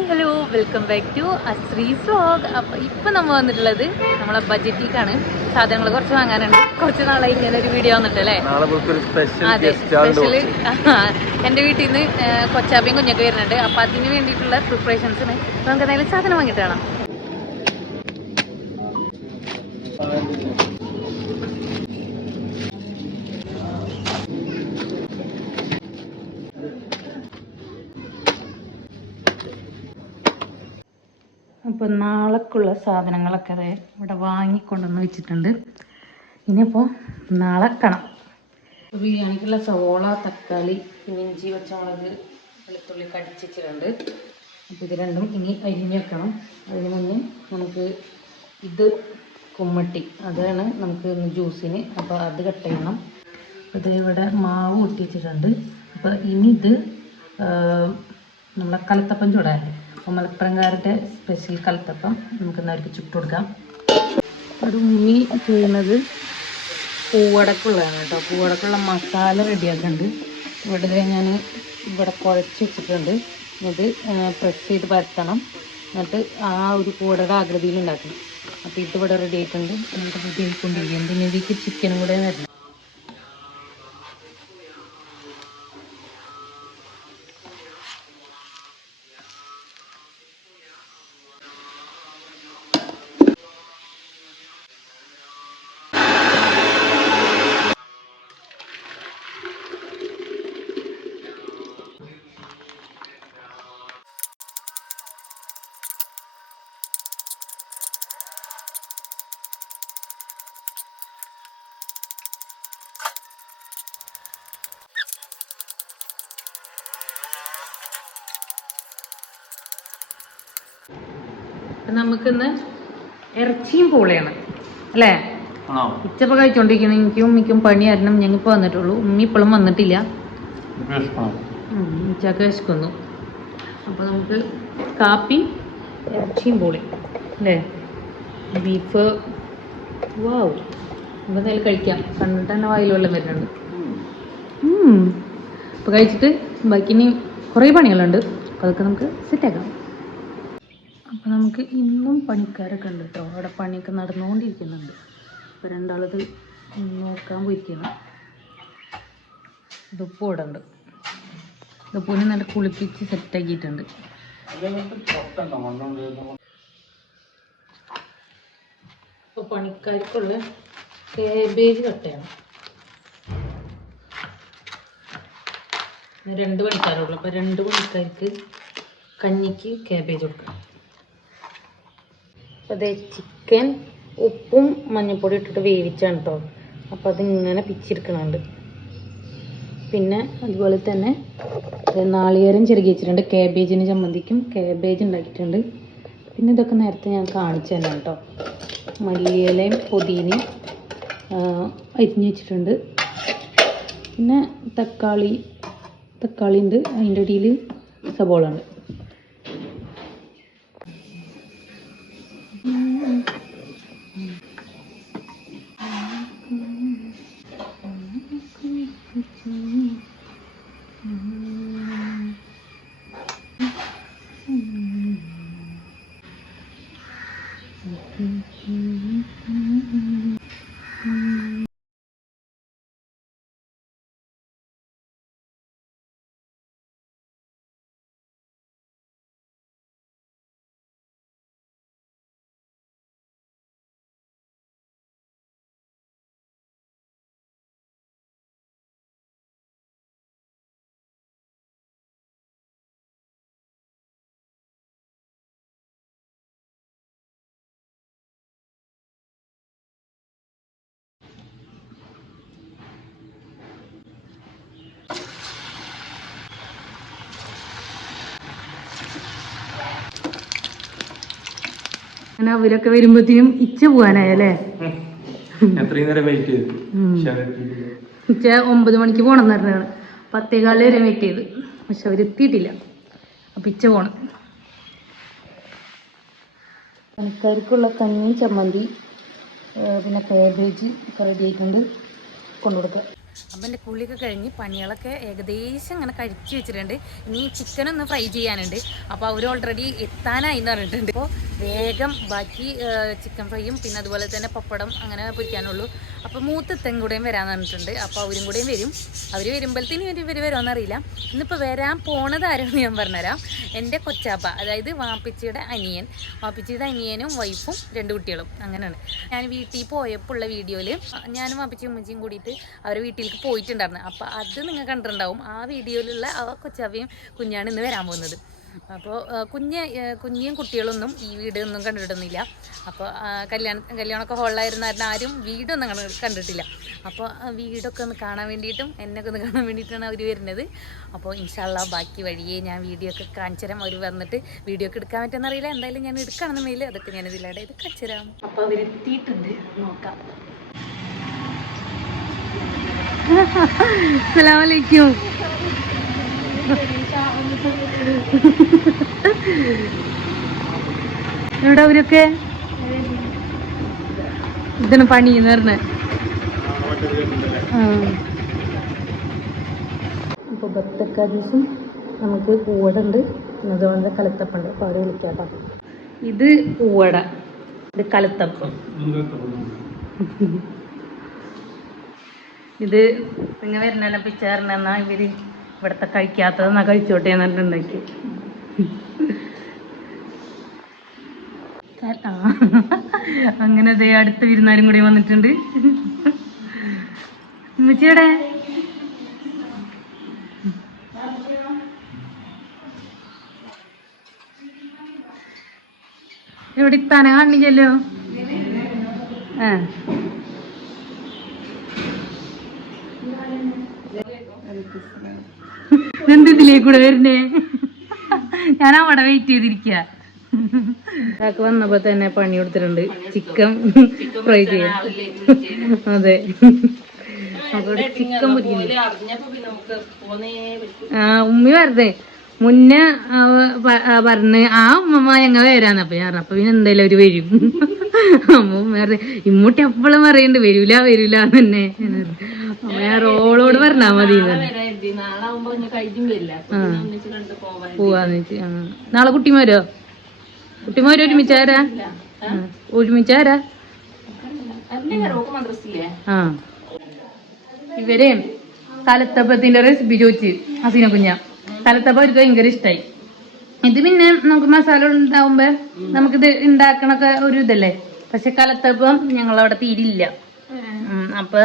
Hi hello welcome back to Ashree's vlog അപ്പോൾ ഇപ്പൊ നമ്മൾ വന്നിട്ടുള്ളത് നമ്മളെ ബജറ്റിക്കാണ് സാധനങ്ങൾ കുറച്ച് വാങ്ങാനുണ്ട്. കുറച്ച് നാളെ ഇങ്ങനെ ഒരു വീഡിയോ വന്നിട്ട് അല്ലേ? നാളെ ഒരു സ്പെഷ്യൽ അതെ സ്പെഷ്യൽ എന്റെ എന്റെ വീട്ടിൽ നിന്ന് കൊച്ചാപ്പയും കുഞ്ഞൊക്കെ വരുന്നുണ്ട്. അപ്പോൾ അതിന് വേണ്ടിയിട്ടുള്ള പ്രിപ്പറേഷൻസിന് നമുക്ക് എന്തായാലും സാധനം വാങ്ങിയിട്ട് വേണം അപ്പോൾ നാളേക്കുള്ള സാധനങ്ങളൊക്കെ അതെ ഇവിടെ വാങ്ങിക്കൊണ്ടുവന്ന് വെച്ചിട്ടുണ്ട്. ഇനിയിപ്പോൾ നാളെ കാണാം. ബിരിയാണിക്കുള്ള സവോള തക്കാളി ഇഞ്ചി പച്ചമുളക് വെളുത്തുള്ളി കടിച്ചിട്ടുണ്ട് അപ്പോൾ ഇത് രണ്ടും ഇനി അരിഞ്ഞ് വെക്കണം. അതിന് മുന്നേ നമുക്ക് ഇത് കുമ്മട്ടി. അതാണ് നമുക്ക് ജ്യൂസിന്. അപ്പോൾ അത് കട്ട് ചെയ്യണം. ഇത് ഇവിടെ മാവ് കൂട്ടി വെച്ചിട്ടുണ്ട്. അപ്പോൾ ഇനി ഇത് നമ്മളെ കലത്തപ്പം ചൂടാല്ലേ അപ്പോൾ മലപ്പുറംകാരുടെ സ്പെഷ്യൽ കലത്തപ്പം നമുക്ക് അവർക്ക് ചുട്ടു കൊടുക്കാം. ഒരു ഉമ്മി ചെയ്യുന്നത് പൂവടക്കുള്ളതാണ് കേട്ടോ. പൂവടക്കുള്ള മസാല റെഡിയാക്കുന്നുണ്ട്. ഇവിടെ ഞാൻ ഇവിടെ കുഴച്ച് വെച്ചിട്ടുണ്ട്. എന്നിട്ട് പ്രസ് ചെയ്ത് പരത്തണം. എന്നിട്ട് ആ ഒരു പൂവടയുടെ ആകൃതിയിൽ ഉണ്ടാക്കണം. അപ്പോൾ ഇത് ഇവിടെ റെഡി ആയിട്ടുണ്ട്. എന്നിട്ട് റെഡി ആയിക്കൊണ്ടിരിക്കും ഇനി ഇതിലേക്ക് ചിക്കനും കൂടെ വരണം. നമുക്കിന്ന് ഇറച്ചിയും പൂളയാണ്. അല്ലേ? ഉച്ചപ്പ കഴിച്ചോണ്ടിരിക്കുന്നു. കഴിച്ചോണ്ടിരിക്കണം എനിക്കും ഉമ്മിക്കും പണി കാരണം ഞങ്ങൾ ഇപ്പോൾ വന്നിട്ടുള്ളൂ ഉമ്മി ഇപ്പോഴും വന്നിട്ടില്ല. ഉച്ചയ്ക്ക് വിശക്കുന്നു. അപ്പോൾ നമുക്ക് കാപ്പി ഇറച്ചിയും പൂളി അല്ലേ? ബീഫ്. വാവ് എന്തായാലും കഴിക്കാം. കണ്ടിട്ട് തന്നെ വായിൽ വെള്ളം വരുന്നുണ്ട്. അപ്പോൾ കഴിച്ചിട്ട് ബാക്കി ഇനി കുറേ പണികളുണ്ട്. അപ്പോൾ അതൊക്കെ നമുക്ക് സെറ്റാക്കാം അപ്പോൾ നമുക്ക് ഇന്നും പണിക്കാരൊക്കെ ഉണ്ട് കേട്ടോ അവിടെ പണിയൊക്കെ നടന്നുകൊണ്ടിരിക്കുന്നുണ്ട് അപ്പോൾ രണ്ടാളത് നോക്കാൻ പോയിരിക്കണം ഇതുപ്പ് ഇവിടെ ഉണ്ട്. ഇതുപ്പൂനെ നല്ല കുളിപ്പിച്ച് സെറ്റാക്കിയിട്ടുണ്ട് അപ്പോൾ പണിക്കാർക്കുള്ള കേബേജ് കട്ടയാണ്. രണ്ട് പണിക്കാരുള്ളൂ അപ്പോൾ രണ്ട് പണിക്കാർക്ക് കഞ്ഞിക്ക് കാബേജ് കൊടുക്കണം. അതേ ചിക്കൻ ഉപ്പും മഞ്ഞൾപ്പൊടി ഇട്ടിട്ട് വേവിച്ചാണ് കേട്ടോ അപ്പോൾ അതിങ്ങനെ പിച്ചെടുക്കണുണ്ട് പിന്നെ അതുപോലെ തന്നെ നാളികേരം ചെറുകി വെച്ചിട്ടുണ്ട് കാബേജിന് ചമ്മന്തിക്കും കാബേജ് ഉണ്ടാക്കിയിട്ടുണ്ട്. പിന്നെ ഇതൊക്കെ നേരത്തെ ഞാൻ കാണിച്ചു തന്നെ കേട്ടോ മല്ലിയിലയും പുതിനയും അരിഞ്ഞ് വെച്ചിട്ടുണ്ട്. പിന്നെ തക്കാളി തക്കാളി ഉണ്ട്. അതിന്റെ ഇടയിൽ സബോള ഉണ്ട്. അങ്ങനെ അവരൊക്കെ വരുമ്പോഴത്തേനും ഇച്ച പോകാനായല്ലേ എത്രയും നേരം വെയിറ്റ് ചെയ്തു. ഉച്ച ഒമ്പത് മണിക്ക് പോകണം എന്ന് പറഞ്ഞാണ് പത്തേകാൽ വരെ വെയിറ്റ് ചെയ്ത്. പക്ഷെ അവരെത്തിയിട്ടില്ല അപ്പം ഇച്ച പോണം. പണിക്കാർക്കുള്ള കഞ്ഞി ചമ്മന്തി പിന്നെ കാബേജ് റെഡി ആയിട്ടുണ്ട് കൊണ്ടുകൊടുക്കുക. അപ്പം എന്റെ കുളിയൊക്കെ കഴിഞ്ഞ് പണികളൊക്കെ ഏകദേശം ഇങ്ങനെ കഴിച്ചു വെച്ചിട്ടുണ്ട്. ഇനി ചിക്കൻ ഒന്ന് ഫ്രൈ ചെയ്യാനുണ്ട്. അപ്പോൾ അവർ ഓൾറെഡി എത്താനായി എന്ന് പറഞ്ഞിട്ടുണ്ട്. അപ്പോൾ വേഗം ബാക്കി ചിക്കൻ ഫ്രൈയും പിന്നെ അതുപോലെ തന്നെ പപ്പടം അങ്ങനെ പൊരിക്കാനുള്ളൂ. അപ്പോൾ മൂത്തത്തൻ കൂടെയും വരാമെന്ന് പറഞ്ഞിട്ടുണ്ട്. അപ്പോൾ അവരും കൂടെയും വരും. അവർ വരുമ്പോഴത്തേനും ഇവർ ഇവർ വരുമോയെന്ന് അറിയില്ല. ഇന്നിപ്പോൾ വരാൻ പോണത് ആരോന്ന് ഞാൻ പറഞ്ഞുതരാം. എന്റെ കൊച്ചാപ്പ അതായത് വാപ്പിച്ചിയുടെ അനിയൻ. വാപ്പിച്ചിയുടെ അനിയനും വൈഫും രണ്ട് കുട്ടികളും. അങ്ങനെയാണ്. ഞാൻ വീട്ടിൽ പോയപ്പോൾ ഉള്ള വീഡിയോയിൽ ഞാനും വാപ്പിച്ചി ഉമ്മച്ചിയും കൂടിയിട്ട് അവരെ വീട്ടിലേക്ക് പോയിട്ടുണ്ടായിരുന്നു. അപ്പോൾ അത് നിങ്ങൾ കണ്ടിട്ടുണ്ടാവും. ആ വീഡിയോയിലുള്ള ആ കൊച്ചാപ്പയും കുഞ്ഞാണ് ഇന്ന് വരാൻ പോകുന്നത്. അപ്പോൾ കുഞ്ഞ് കുഞ്ഞും കുഞ്ഞിയും കുട്ടികളൊന്നും ഈ വീടൊന്നും കണ്ടിട്ടൊന്നുമില്ല അപ്പോൾ കല്യാണം കല്യാണമൊക്കെ ഹോളിലായിരുന്ന കാരണം ആരും വീടൊന്നും കണ്ട- കണ്ടിട്ടില്ല. അപ്പോൾ വീടൊക്കെ ഒന്ന് കാണാൻ വേണ്ടിയിട്ടും എന്നൊക്കെ ഒന്ന് കാണാൻ വേണ്ടിയിട്ടാണ് അവർ വരുന്നത്. അപ്പോൾ ഇൻഷാല്ല ബാക്കി വഴിയെ ഞാൻ വീഡിയോ ഒക്കെ കാണിച്ചു തരാം അവർ വന്നിട്ട് വീഡിയോ ഒക്കെ എടുക്കാൻ പറ്റുമെന്നറിയില്ല എന്തായാലും ഞാൻ എടുക്കുകയാണെന്ന് മേലെ അതൊക്കെ ഞാൻ ഇതിലൂടെ ഇത് കാണിച്ചു തരാം അപ്പോൾ അവരെത്തിയിട്ടുണ്ട് നോക്കാം. അസ്സലാമലൈക്കും എവിടെ അവരൊക്കെ? ഇതിന് പണി എന്ന് പറഞ്ഞ. അപ്പോൾ ബത്തക്ക ജ്യൂസും നമുക്ക് പൂവടുണ്ട്. അതുകൊണ്ട് കലത്തപ്പുണ്ട്. അപ്പോൾ അവരെ വിളിക്കാം ഇത് പൂവട. ഇത് കലത്തപ്പം. ഇത് നിങ്ങൾ വരുന്ന പിച്ചാറിനെന്നാ ഇവർ ഇവിടുത്തെ കഴിക്കാത്തതെന്നാ കഴിച്ചോട്ടെ എന്നിട്ടുണ്ടാക്കി. അങ്ങനെ ദേ അടുത്ത വിരുന്നാരും കൂടി വന്നിട്ടുണ്ട്. ഉമ്മച്ചിയുടെ എവിടെ ഇത്താനെ കാണിച്ചല്ലോ ആ ഇതിലേക്ക് കൂടെ വരുന്നേ? ഞാൻ അവിടെ വെയിറ്റ് ചെയ്തിരിക്കുക ഒരാൾക്ക് വന്നപ്പോ തന്നെ പണി കൊടുത്തിട്ടുണ്ട്. ചിക്കൻ ഫ്രൈ ചെയ്യാൻ. അതെ. ചിക്കൻ പൊരിക്കുന്നു ആ ഉമ്മി പറഞ്ഞേ മുന്നേ പറഞ്ഞ് ആ ഉമ്മ ഞങ്ങൾ വരാന്ന്. അപ്പൊ ഞാൻ അപ്പൊ പിന്നെ എന്തായാലും അവർ വരും. അമ്മ ഇമ്മൂട്ടി എപ്പോഴും പറയുന്നുണ്ട് വരൂല വരൂല തന്നെ. റോളോട് പറഞ്ഞാ മതി നാളെ കുട്ടിമാരോ? കുട്ടിമാര് ഒരുമിച്ചാരാ. ഒരുമിച്ചാരാ ആ. ഇവരെ കലത്തപ്പത്തിന്റെ റെസിപ്പി ചോദിച്ച് ഹസീന കുഞ്ഞ. കലത്തപ്പ അവർക്ക് ഭയങ്കര ഇഷ്ടായി. ഇത് പിന്നെ നമുക്ക് മസാല ഉണ്ടാവുമ്പോ നമുക്കിത് ഉണ്ടാക്കണൊക്കെ ഒരു ഇതല്ലേ? പക്ഷെ കലത്തപ്പം ഞങ്ങളവിടെ തീരില്ല. അപ്പൊ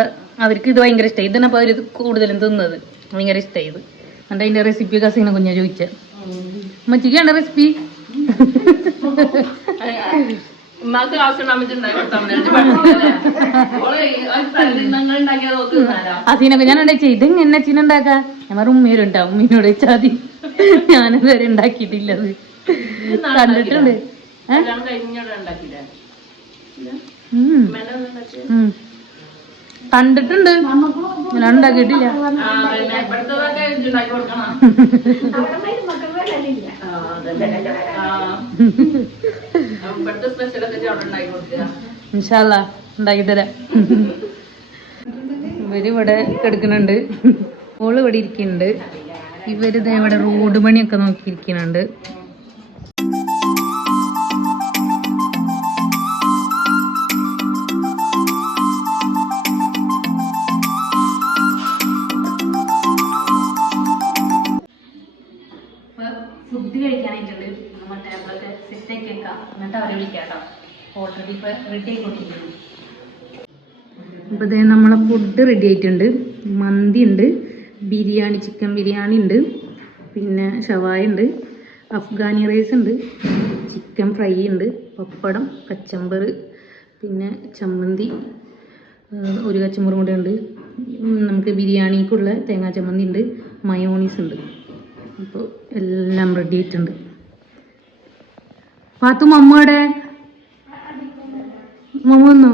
അവർക്ക് ഇത് ഭയങ്കര ഇഷ്ടമായി ഇതാണ് അപ്പൊ അവർ കൂടുതലും തിന്നത്. ഭയങ്കര ഇഷ്ടമായി ഇത്. എന്നിട്ട് അതിന്റെ റെസിപ്പി കസീന കുഞ്ഞാ ചോദിച്ച. മച്ചിക്കാണ്ട റെസിപ്പി ഹസീനൊക്കെ ഞാൻ ഉണ്ടാക്കി ഇത് എങ്ങനെ അച്ഛനെ ഉണ്ടാക്കാ? ഞാൻ പറഞ്ഞു ഉമ്മേരുണ്ടാവും ഉമ്മീനോട് വെച്ചാൽ മതി. ഞാനിത് വരെ ഉണ്ടാക്കിയിട്ടില്ല അത്. കണ്ടിട്ടുണ്ട്. കണ്ടിട്ടുണ്ട്. ഞാൻ ഉണ്ടാക്കിയിട്ടില്ല. ഇൻഷാല്ല ഉണ്ടാക്കി തരാം. ഇവർ ഇവിടെ കിടക്കുന്നുണ്ട്. ഓൾ ഇവിടെ ഇരിക്കുന്നുണ്ട്. ഇവർ ദേ ഇവിടെ റോഡ് പണിയൊക്കെ നോക്കിയിരിക്കുന്നുണ്ട്. റെഡി ആയിട്ടുണ്ട്. മന്തി ഉണ്ട് ബിരിയാണി ചിക്കൻ ബിരിയാണി ഉണ്ട് പിന്നെ ഷവായ ഉണ്ട് അഫ്ഗാനി റൈസ് ഉണ്ട് ചിക്കൻ ഫ്രൈ ഉണ്ട് പപ്പടം കച്ചമ്പർ പിന്നെ ചമ്മന്തി ഒരു കച്ചമ്പറും കൂടെ ഉണ്ട്. നമുക്ക് ബിരിയാണിക്കുള്ള തേങ്ങാ ചമ്മന്തി ഉണ്ട് മയോണീസ് ഉണ്ട്. അപ്പോൾ എല്ലാം റെഡി ആയിട്ടുണ്ട്. പാത്തു മമ്മയുടെ മമ്മ വന്നോ?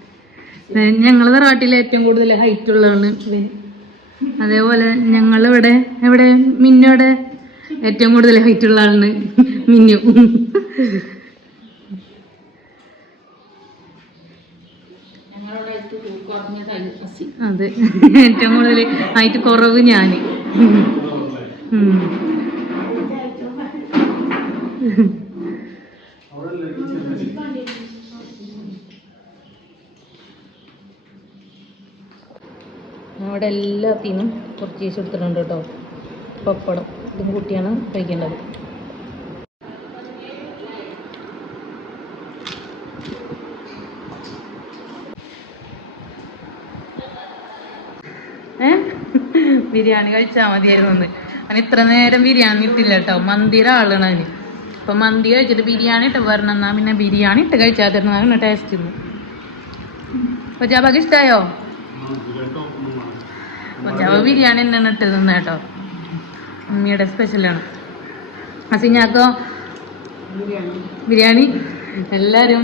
ഞങ്ങളെ തറവാട്ടിൽ ഏറ്റവും കൂടുതൽ ഹൈറ്റ് ഉള്ളതാണ് ഇവൻ. അതേപോലെ ഞങ്ങളിവിടെ എവിടെ? മിന്നോടെ ഏറ്റവും കൂടുതൽ ഹൈറ്റ് ഉള്ള ആളാണ് മിന്നു. അതെ. ഏറ്റവും കൂടുതൽ ഹൈറ്റ് കുറവ് ഞാൻ. ഉം. അവിടെ എല്ലാത്തിനും കുറച്ച് ചീസ് എടുത്തിട്ടുണ്ട് കേട്ടോ. പപ്പടം. ഇതും കൂട്ടിയാണ് കഴിക്കേണ്ടത്? ബിരിയാണി കഴിച്ചാൽ മതിയായിരുന്നു അന്ന്. അങ്ങനെ ഇത്ര നേരം ബിരിയാണി ഇട്ടില്ല കേട്ടോ. മന്തിയുടെ ആളാണ് അതിന് അപ്പൊ മന്തി കഴിച്ചിട്ട് ബിരിയാണി ഇട്ട് വരണം എന്നാ പിന്നെ ബിരിയാണി ഇട്ട് കഴിച്ചാൽ തരുന്നതാണ് ടേസ്റ്റ് അപ്പൊ ജാബക്ക് ബിരിയാണി തന്നെയാണ് ഇട്ട് കേട്ടോ. അമ്മിയുടെ സ്പെഷ്യലാണ് അസിഞ്ഞാക്കോ ബിരിയാണി. എല്ലാരും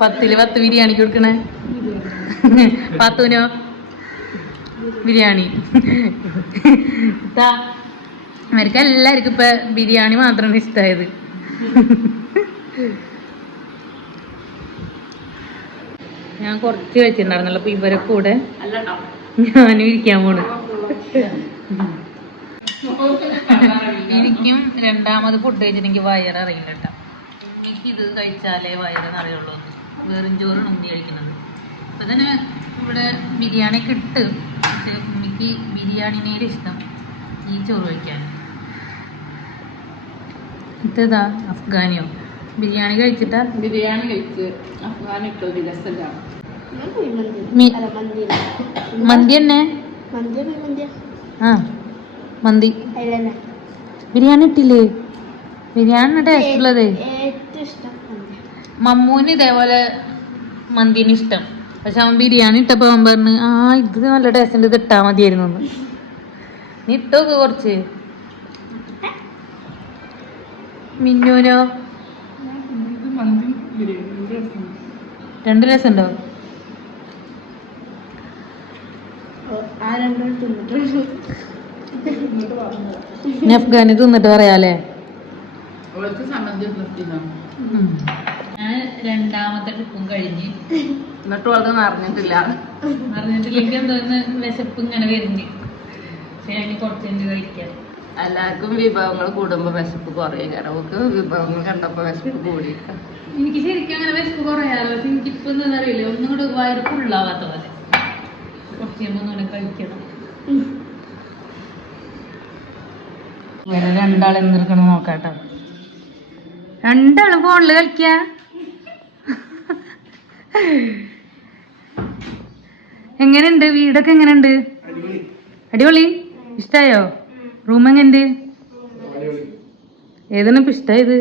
പത്തിൽ പത്ത് ബിരിയാണി കൊടുക്കണേ. പത്തുനോ ബിരിയാണി. അവർക്ക് എല്ലാവർക്കും ഇപ്പൊ ബിരിയാണി മാത്രമാണ് ഇഷ്ടമായത് ഞാൻ കുറച്ച് കഴിച്ചിട്ടുണ്ടായിരുന്നല്ലോ അപ്പൊ ഇവരെ കൂടെ ഞാനും ഇരിക്കാൻ പോണ്. എനിക്കും രണ്ടാമത് ഫുഡ് കഴിച്ചിട്ടെങ്കിൽ വയററിയില്ല കേട്ടോ എനിക്ക് ഇത് കഴിച്ചാലേ വയറ് നിറയുള്ളൂ വെറും ചോറ് ഉമ്മി കഴിക്കുന്നത്. അപ്പൊ തന്നെ ഇവിടെ ബിരിയാണി കിട്ടും പക്ഷെ ഉമ്മിക്ക് ബിരിയാണി ഇഷ്ടം. ഈ ചോറ് കഴിക്കാൻ. ഇതാ അഫ്ഗാനിയോ? ബിരിയാണി കഴിച്ചിട്ടാ? ബിരിയാണി കഴിച്ച്. രസമില്ല. മി- മന്തി തന്നെ? ആ മന്തി. ബിരിയാണി ഇട്ടില്ലേ? ബിരിയാണി ടേസ്റ്റ് ഉള്ളത് മമ്മൂന് ഇതേപോലെ മന്തിന് ഇഷ്ടം. പക്ഷെ അവൻ ബിരിയാണി ഇട്ടപ്പോ അവൻ പറഞ്ഞു ആ ഇത് നല്ല ടേസ്റ്റ് ഉണ്ട് ഇത് ഇട്ടാ മതിയായിരുന്നു നീ ഇട്ടോക്ക് കുറച്ച്. മിന്നൂനോ? മന്തി ബിരിയാണി രണ്ട് രസം ഉണ്ടോ ആ രണ്ടും തിന്നിട്ടുള്ളൂ ഇനി അഫ്ഗാനി തിന്നിട്ട് പറയാലേ ഞാൻ രണ്ടാമത്തെ ട്രിപ്പും കഴിഞ്ഞ്. എന്നിട്ടും അത് നിറഞ്ഞിട്ടില്ല. നിറഞ്ഞിട്ടില്ലെങ്കിൽ എന്തോന്ന് വിശപ്പ് ഇങ്ങനെ വരുന്നു. പക്ഷെ അതിന് കുറച്ചെന്ത് കഴിക്കാം. എല്ലാവർക്കും വിഭവങ്ങൾ കൂടുമ്പോ വിശപ്പ് കുറയും. കാരണം വിഭവങ്ങൾ കണ്ടപ്പോ വിശപ്പ് കൂടി. എനിക്ക് ശരിക്കും അങ്ങനെ വിശപ്പ് കുറയാറില്ല. പക്ഷെ എനിക്കിപ്പോ എന്താ അറിയില്ല ഒന്നും കൂടെ വയറ് ഫുള്ളാവാത്ത പോലെ. ഒന്നുകൂടെ കഴിക്കണം വേറെ രണ്ടാൾ എന്തെടുക്കണം നോക്കാട്ടോ. രണ്ടാൾ ഫോണിൽ കളിക്ക? എങ്ങനെയുണ്ട്? വീടൊക്കെ എങ്ങനെയുണ്ട്? അടിപൊളി. ഇഷ്ടായോ? റൂം എങ്ങനെയുണ്ട്? ഏതാണ് ഇപ്പൊ ഇഷ്ടായത്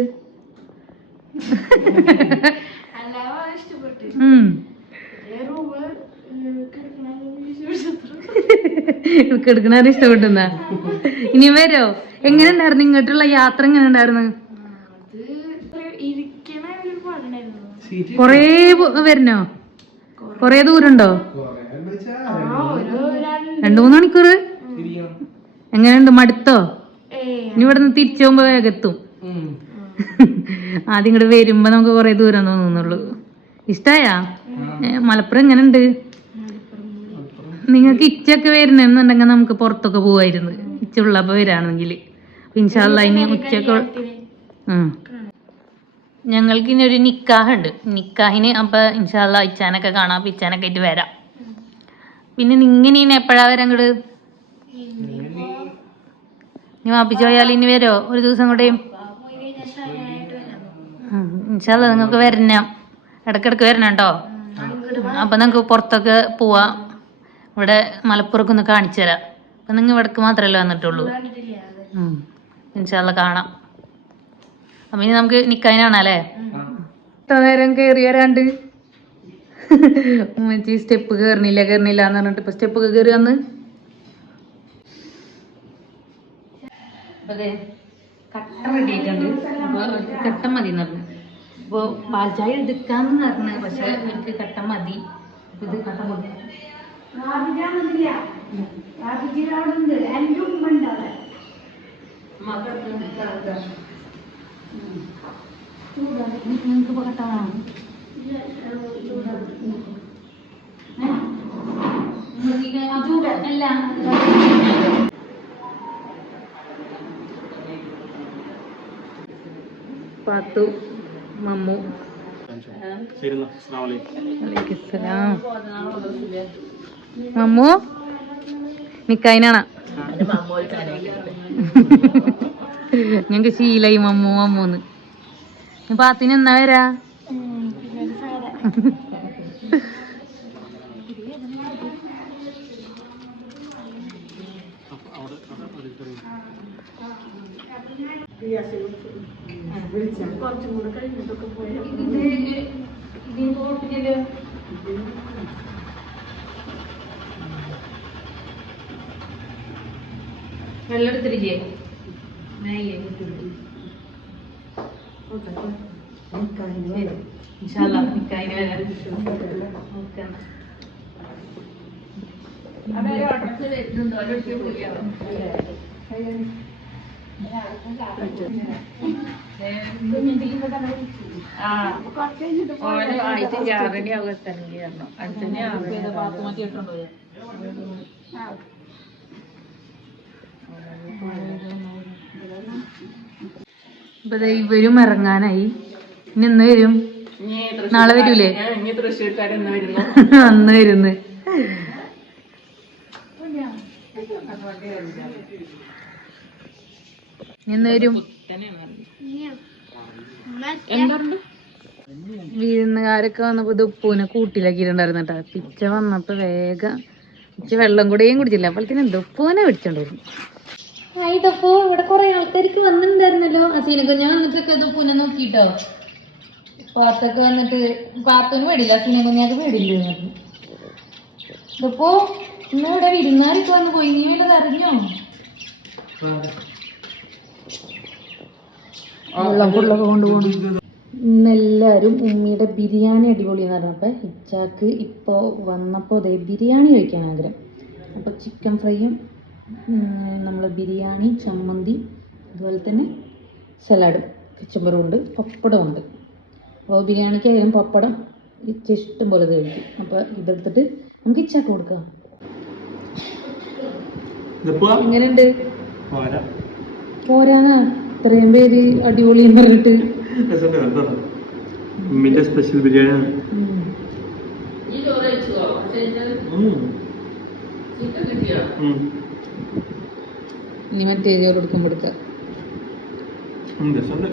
ഉം കിടക്കണത് ഇഷ്ടപ്പെട്ടുന്നാ? ഇനി വരോ? എങ്ങനെയുണ്ടായിരുന്നു? ഇങ്ങോട്ടുള്ള യാത്ര എങ്ങനെ ഉണ്ടായിരുന്നു കൊറേ വരണോ? കൊറേ ദൂരണ്ടോ ആ ഒരു രണ്ട് മൂന്ന് മണിക്കൂർ. എങ്ങനെയുണ്ട്? മടുത്തോ? ഇനി ഇവിടെ നിന്ന് തിരിച്ചു പോകുമ്പോ വേഗത്തും ആദ്യം ഇങ്ങോട്ട് വരുമ്പോ നമുക്ക് കൊറേ ദൂരം തോന്നുന്നുള്ളൂ. ഇഷ്ടായാ? മലപ്പുറം എങ്ങനെയുണ്ട്? നിങ്ങൾക്ക് ഇച്ചൊക്കെ വരുന്നെന്നുണ്ടെങ്കിൽ നമുക്ക് പുറത്തൊക്കെ പോവായിരുന്നു. ഇച്ച ഉള്ളപ്പോ വരാണെങ്കിൽ ഇൻഷാല്ല ഇനി ഉച്ചയ്ക്ക് ഞങ്ങൾക്ക് ഇനി ഒരു നിക്കാഹ് ഉണ്ട് നിക്കാഹിന് അപ്പൊ ഇൻഷാല്ല ഇച്ചാനൊക്കെ കാണാം. അപ്പൊ ഇച്ചാനൊക്കെ ആയിട്ട് വരാം. പിന്നെ നിങ്ങനെ ഇനി എപ്പോഴാ വരാം അങ്ങോട്ട് ഇനി വാപ്പിച്ച് പോയാൽ ഇനി വരോ? ഒരു ദിവസം കൂടെയും ഇൻഷാല്ല നിങ്ങൾക്ക് വരണം. ഇടക്കിടക്ക് വരണം കേട്ടോ. അപ്പൊ നിങ്ങൾക്ക് പുറത്തൊക്കെ പോവാം. ഇവിടെ മലപ്പുറത്ത് ഒന്ന് കാണിച്ചു തരാം. അപ്പൊ നിങ്ങൾ ഇവിടക്ക് മാത്രമല്ലേ വന്നിട്ടുള്ളൂ. ഇൻഷാല്ല കാണാം. അപ്പൊ ഇനി നമുക്ക് നിക്കാനാണല്ലേ നേരം കയറി വരാണ്ട്. ഉമ്മച്ചി സ്റ്റെപ്പ് കയറണില്ല കയറണില്ല എന്ന് പറഞ്ഞിട്ട് ഇപ്പൊ സ്റ്റെപ്പ് ഒക്കെ കയറി വന്ന്. അതെ കട്ട റെഡി ആയിട്ടുണ്ട് അപ്പോൾ അവർക്ക് കട്ട മതി എന്ന് പറഞ്ഞു. അപ്പോൾ പാൽച്ചായ എടുക്കാന്ന് പറഞ്ഞു പക്ഷെ എനിക്ക് കട്ട മതി. അപ്പോൾ ഇത് കട്ട കൊടുക്കും. നിങ്ങൾക്ക് ഇപ്പോൾ കട്ട വേണം അല്ല പാത്തു മമ്മു. ശരി എന്നാ അസ്സലാമു അലൈക്കും. വലൈക്കുസ്സലാം മമ്മു നിക്കായിനാണ. ഞങ്ങക്ക് ശീലായി മമ്മു മമ്മൂന്ന് പാത്തിന് എന്നാ വരാ? എടുത്തിരിക്കേ ഇൻഷാല്ലാ നിക്കായിന് ഓക്കെ. എന്നാ. ആയിട്ട് അടുത്തന്നെ ആ എത്തണമെങ്കിൽ കാരണം അടുത്തന്നെ ഇപ്പൊ ഇവരും ഇറങ്ങാനായി. ഇനി എന്ന് വരും. നാളെ വരൂലേ? അന്ന് വരുന്ന്. വരും. വിരുന്നുകാരൊക്കെ വന്നപ്പോ ഇത് ഉപ്പൂനെ കൂട്ടിലാക്കിയിട്ടുണ്ടായിരുന്നു കേട്ടോ പിച്ച വന്നപ്പോ വേഗം പിച്ച വെള്ളം കൂടെയും കുടിച്ചില്ല. അപ്പോഴത്തേനും എന്ത് ഉപ്പൂനെ പിടിച്ചോണ്ടിരുന്നു ഇതപ്പോ ഇവിടെ കൊറേ ആൾക്കാർക്ക് വന്നിട്ടുണ്ടായിരുന്നല്ലോ. അസീനൊക്കെ ഞാൻ വന്നിട്ടൊക്കെ ഇത് ഉപ്പൂനെ നോക്കിട്ടോ. പാത്തൊക്കെ വന്നിട്ട് പാത്തൊന്നും പേടില്ല അസീന കുഞ്ഞാക്ക് പേടില്ല ഇതപ്പോ ഇന്ന് ഇവിടെ വിരുന്നാരൊക്കെ വന്ന് പോയി നീ വേണ്ടത് അറിഞ്ഞോ ഇന്നെല്ലാരും ഉമ്മിയുടെ ബിരിയാണി അടിപൊളി എന്ന് പറഞ്ഞപ്പോൾ ഇച്ചാക്ക് ഇപ്പോ വന്നപ്പോ ദേ ബിരിയാണി കഴിക്കാൻ ആഗ്രഹം. അപ്പൊ ചിക്കൻ ഫ്രൈയും നമ്മൾ ബിരിയാണി ചമ്മന്തി അതുപോലെ തന്നെ സലാഡും കച്ചമ്പറും ഉണ്ട് പപ്പടം ഉണ്ട്. അപ്പോൾ ബിരിയാണിക്കായാലും പപ്പടം ഇച്ച ഇഷ്ടം പോലെ കഴിക്കും. അപ്പോൾ ഇതെടുത്തിട്ട് നമുക്ക് ഇച്ചാക്ക് കൊടുക്കാം. എങ്ങനെയുണ്ട്? പോരാനാ ഇത്രയും പേര് അടിപൊളി പറഞ്ഞിട്ട്. ഉമ്മിന്റെ സ്പെഷ്യൽ ബിരിയാണിയാണ്. ചിക്കൻ കിട്ടിയോ? ഉം. ഇനി മറ്റേ ചോറ് കൊടുക്കുമ്പോൾ എടുക്കാം. ഉം, രസമുണ്ട്.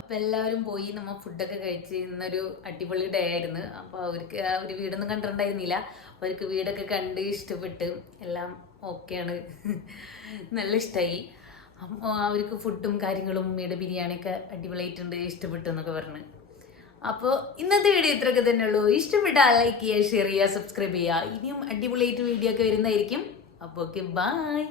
അപ്പോൾ എല്ലാവരും പോയി നമ്മൾ ഫുഡൊക്കെ കഴിച്ച് ഇന്നൊരു അടിപൊളി ഡേ ആയിരുന്നു. അപ്പോൾ അവർക്ക് ആ ഒരു വീടൊന്നും കണ്ടിട്ടുണ്ടായിരുന്നില്ല. അവർക്ക് വീടൊക്കെ കണ്ട് ഇഷ്ടപ്പെട്ട് എല്ലാം ഓക്കെയാണ് നല്ല ഇഷ്ടമായി അപ്പോൾ അവർക്ക് ഫുഡും കാര്യങ്ങളും ഉമ്മയുടെ ബിരിയാണിയൊക്കെ അടിപൊളിയായിട്ടുണ്ട് ഇഷ്ടപ്പെട്ടു എന്നൊക്കെ പറഞ്ഞു. അപ്പോൾ ഇന്നത്തെ വീഡിയോ ഇത്രയൊക്കെ തന്നെ ഉള്ളൂ ഇഷ്ടപ്പെട്ടാൽ ലൈക്ക് ചെയ്യുക ഷെയർ ചെയ്യുക സബ്സ്ക്രൈബ് ചെയ്യുക. ഇനിയും അടിപൊളിയായിട്ട് വീഡിയോ ഒക്കെ വരുന്നതായിരിക്കും. അപ്പോൾ ഓക്കെ ബായ്